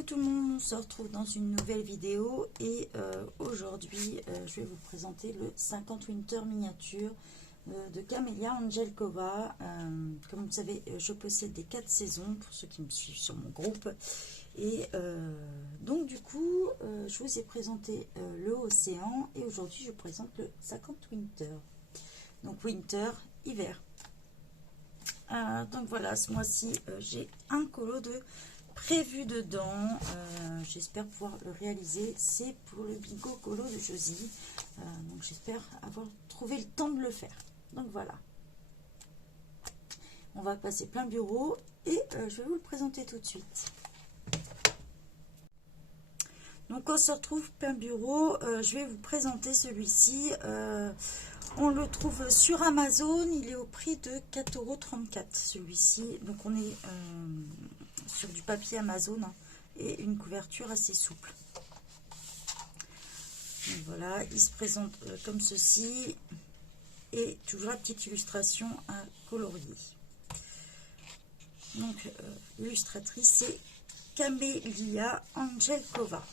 Coucou tout le monde, on se retrouve dans une nouvelle vidéo et aujourd'hui je vais vous présenter le 50 Winter miniature de Camélia Angelkova. Comme vous le savez, je possède des 4 saisons pour ceux qui me suivent sur mon groupe et donc du coup je vous ai présenté le Océan et aujourd'hui je vous présente le 50 Winter. Donc Winter, hiver. Donc voilà, ce mois-ci j'ai un colo de prévu dedans. J'espère pouvoir le réaliser. C'est pour le bingo colo de Josie. Donc j'espère avoir trouvé le temps de le faire. Donc voilà. On va passer plein bureau et je vais vous le présenter tout de suite. Donc on se retrouve plein bureau. Je vais vous présenter celui-ci. On le trouve sur Amazon. Il est au prix de 4,34 € celui-ci. Donc on est sur du papier Amazon hein, et une couverture assez souple. Donc voilà, il se présente comme ceci et toujours la petite illustration à colorier. Donc l'illustratrice c'est Camélia Angelkova.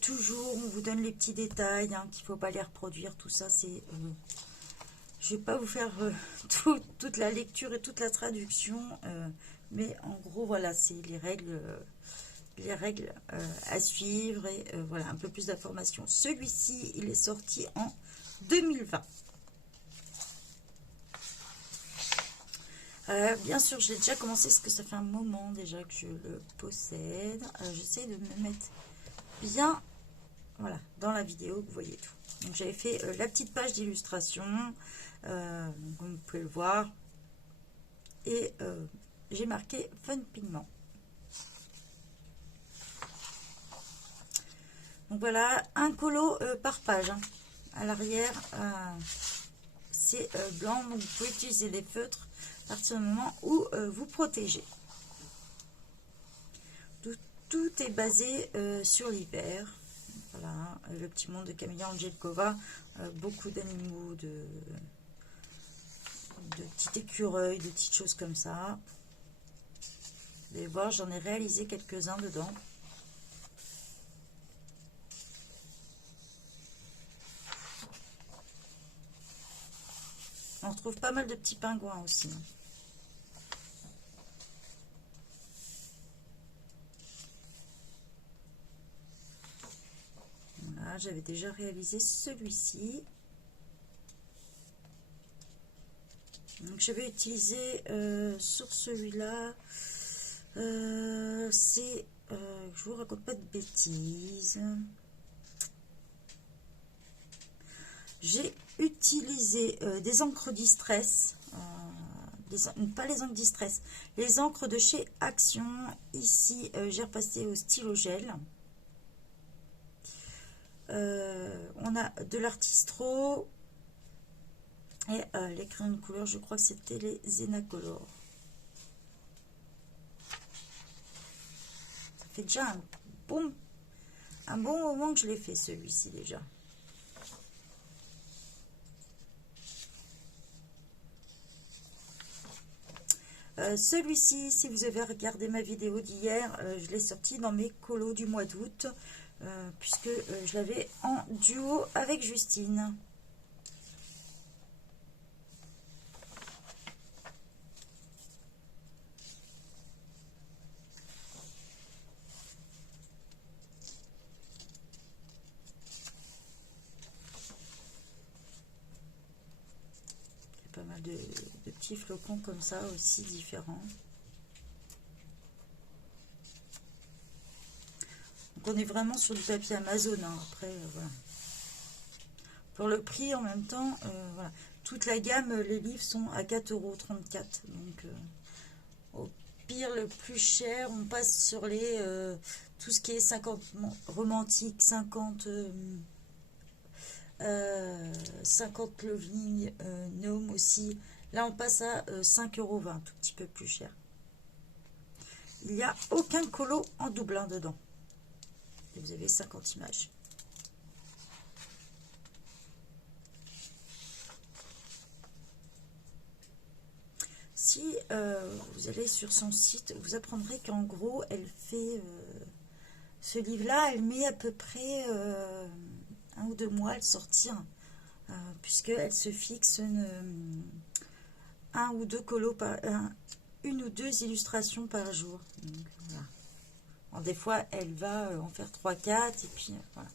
Toujours on vous donne les petits détails hein, qu'il ne faut pas les reproduire, tout ça c'est je vais pas vous faire toute la lecture et toute la traduction, mais en gros voilà c'est les règles à suivre et voilà un peu plus d'informations. Celui-ci il est sorti en 2020. Bien sûr j'ai déjà commencé parce que ça fait un moment déjà que je le possède. J'essaie de me mettre bien voilà dans la vidéo que vous voyez tout. Donc j'avais fait la petite page d'illustration comme vous pouvez le voir et j'ai marqué Fun Pigment. Donc voilà un colo par page hein. À l'arrière c'est blanc, donc vous pouvez utiliser des feutres à partir du moment où vous protégez. Tout est basé sur l'hiver. Voilà, le petit monde de Camélia Angelkova, beaucoup d'animaux, de petits écureuils, de petites choses comme ça. Vous allez voir, j'en ai réalisé quelques-uns dedans. On retrouve pas mal de petits pingouins aussi. Voilà, j'avais déjà réalisé celui-ci. Donc je vais utiliser sur celui-là, c'est, je vous raconte pas de bêtises. J'ai utilisé des encres distress, pas les encres distress, les encres de chez Action. Ici, j'ai repassé au stylo gel. On a de l'artistro et les crayons de couleur, je crois que c'était les Zenacolor. Ça fait déjà un bon moment que je l'ai fait celui-ci déjà. Celui-ci, si vous avez regardé ma vidéo d'hier, je l'ai sorti dans mes colos du mois d'août, puisque je l'avais en duo avec Justine. Il y a pas mal de petits flocons comme ça aussi différents. Donc on est vraiment sur du papier Amazon hein. Après voilà, pour le prix en même temps voilà, toute la gamme les livres sont à 4,34 €. Donc au pire le plus cher on passe sur les tout ce qui est 50 romantique, 50 Loving Gnome aussi. Là on passe à 5,20 €, un tout petit peu plus cher. Il n'y a aucun colo en double hein, dedans. Et vous avez 50 images. ici, vous allez sur son site, vous apprendrez qu'en gros, elle fait ce livre-là, elle met à peu près 1 ou 2 mois à le sortir, puisqu'elle se fixe un ou deux colos une ou deux illustrations par jour. Donc, voilà. Alors, des fois, elle va en faire 3-4 et puis voilà.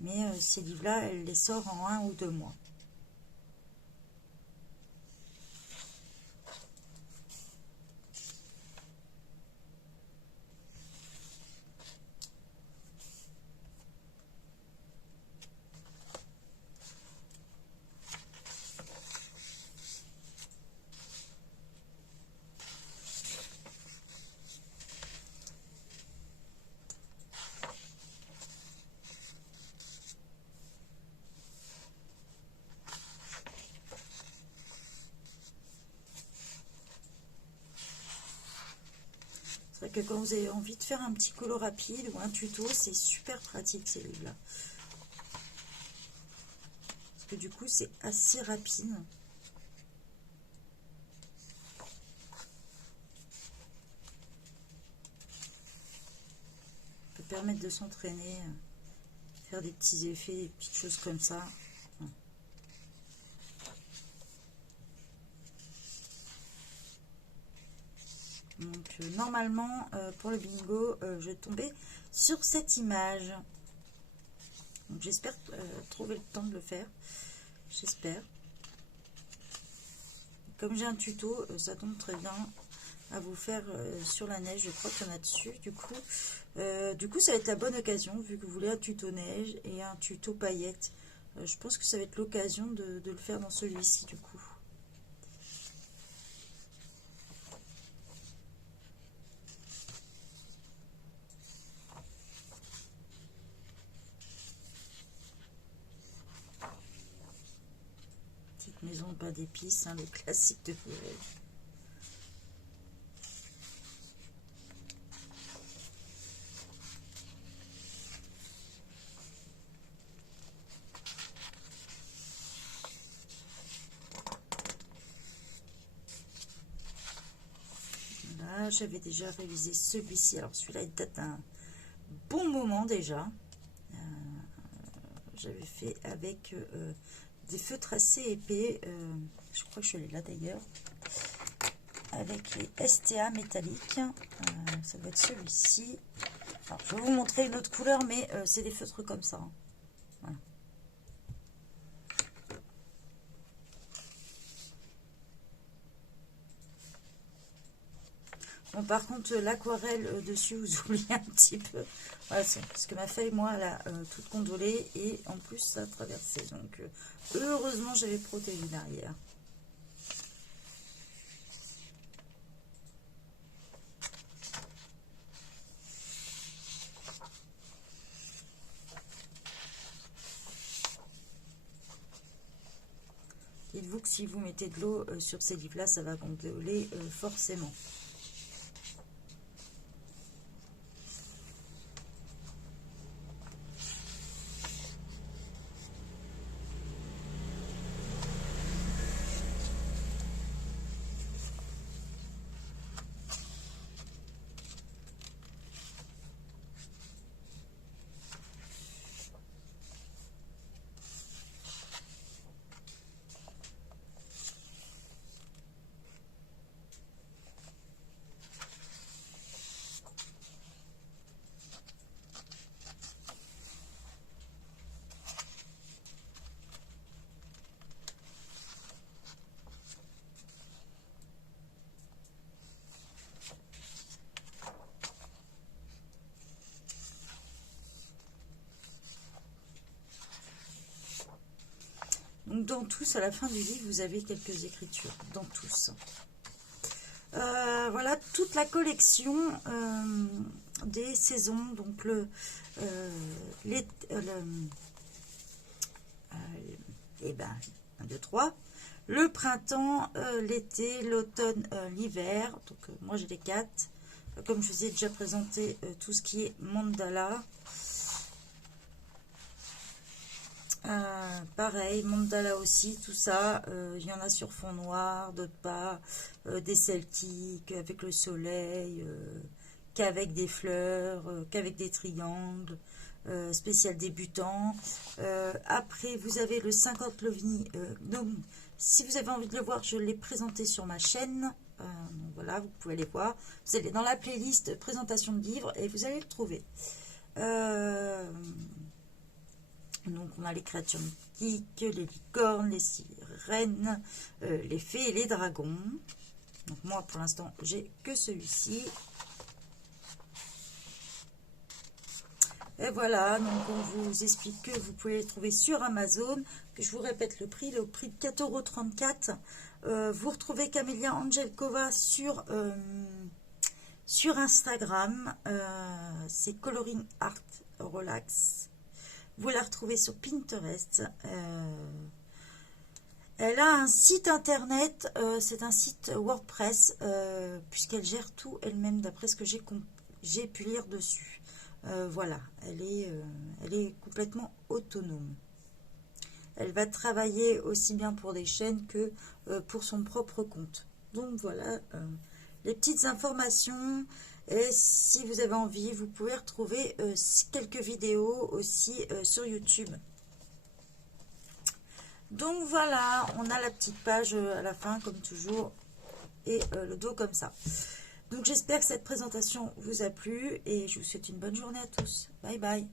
Mais ces livres-là, elle les sort en 1 ou 2 mois. C'est vrai que quand vous avez envie de faire un petit colo rapide ou un tuto, c'est super pratique ces livres-là. Parce que du coup, c'est assez rapide. Ça peut permettre de s'entraîner, faire des petits effets, des petites choses comme ça. Donc normalement pour le bingo je tombais sur cette image, donc j'espère trouver le temps de le faire, j'espère. Comme j'ai un tuto, ça tombe très bien à vous faire sur la neige, je crois qu'il y en a dessus. Du coup ça va être la bonne occasion, vu que vous voulez un tuto neige et un tuto paillettes, je pense que ça va être l'occasion de le faire dans celui-ci du coup. Maison pas d'épices, hein, le classique de Noël. Là, j'avais déjà révisé celui-ci. Alors celui-là, il date d'un bon moment déjà. J'avais fait avec des feutres assez épais. Je crois que je l'ai là d'ailleurs. Avec les STA métalliques. Ça doit être celui-ci. Alors, je vais vous montrer une autre couleur, mais c'est des feutres comme ça. Hein. Voilà. Bon, par contre, l'aquarelle dessus, vous oubliez un petit peu. Voilà, parce que ma feuille, moi, elle a toute condolée et en plus, ça a traversé. Donc, heureusement, j'avais protégé l'arrière. Dites-vous que si vous mettez de l'eau sur ces livres-là, ça va gondoler forcément. Donc dans tous, à la fin du livre, vous avez quelques écritures. Dans tous. Voilà toute la collection des saisons. Donc et ben 1, 2, 3. Le printemps, l'été, l'automne, l'hiver. Donc moi j'ai les 4. Comme je vous ai déjà présenté tout ce qui est mandala. Pareil, mandala aussi, tout ça. Il y en a sur fond noir, d'autres pas. Des celtiques avec le soleil, qu'avec des fleurs, qu'avec des triangles. Spécial débutant. Après, vous avez le 50 l'OVNI. Donc, si vous avez envie de le voir, je l'ai présenté sur ma chaîne. Donc voilà, vous pouvez aller voir. Vous allez dans la playlist présentation de livres et vous allez le trouver. Donc, on a les créatures mythiques, les licornes, les sirènes, les fées et les dragons. Donc, moi, pour l'instant, j'ai que celui-ci. Et voilà, donc on vous explique que vous pouvez les trouver sur Amazon, que je vous répète le prix de 4,34 €. Vous retrouvez Camélia Angelkova sur Instagram, c'est Coloring Art Relax. Vous la retrouvez sur Pinterest. Elle a un site internet, c'est un site WordPress, puisqu'elle gère tout elle-même, d'après ce que j'ai pu lire dessus. Voilà, elle est complètement autonome. Elle va travailler aussi bien pour des chaînes que pour son propre compte. Donc voilà, les petites informations. Et si vous avez envie, vous pouvez retrouver quelques vidéos aussi sur YouTube. Donc voilà, on a la petite page à la fin comme toujours et le dos comme ça. Donc j'espère que cette présentation vous a plu et je vous souhaite une bonne journée à tous. Bye bye.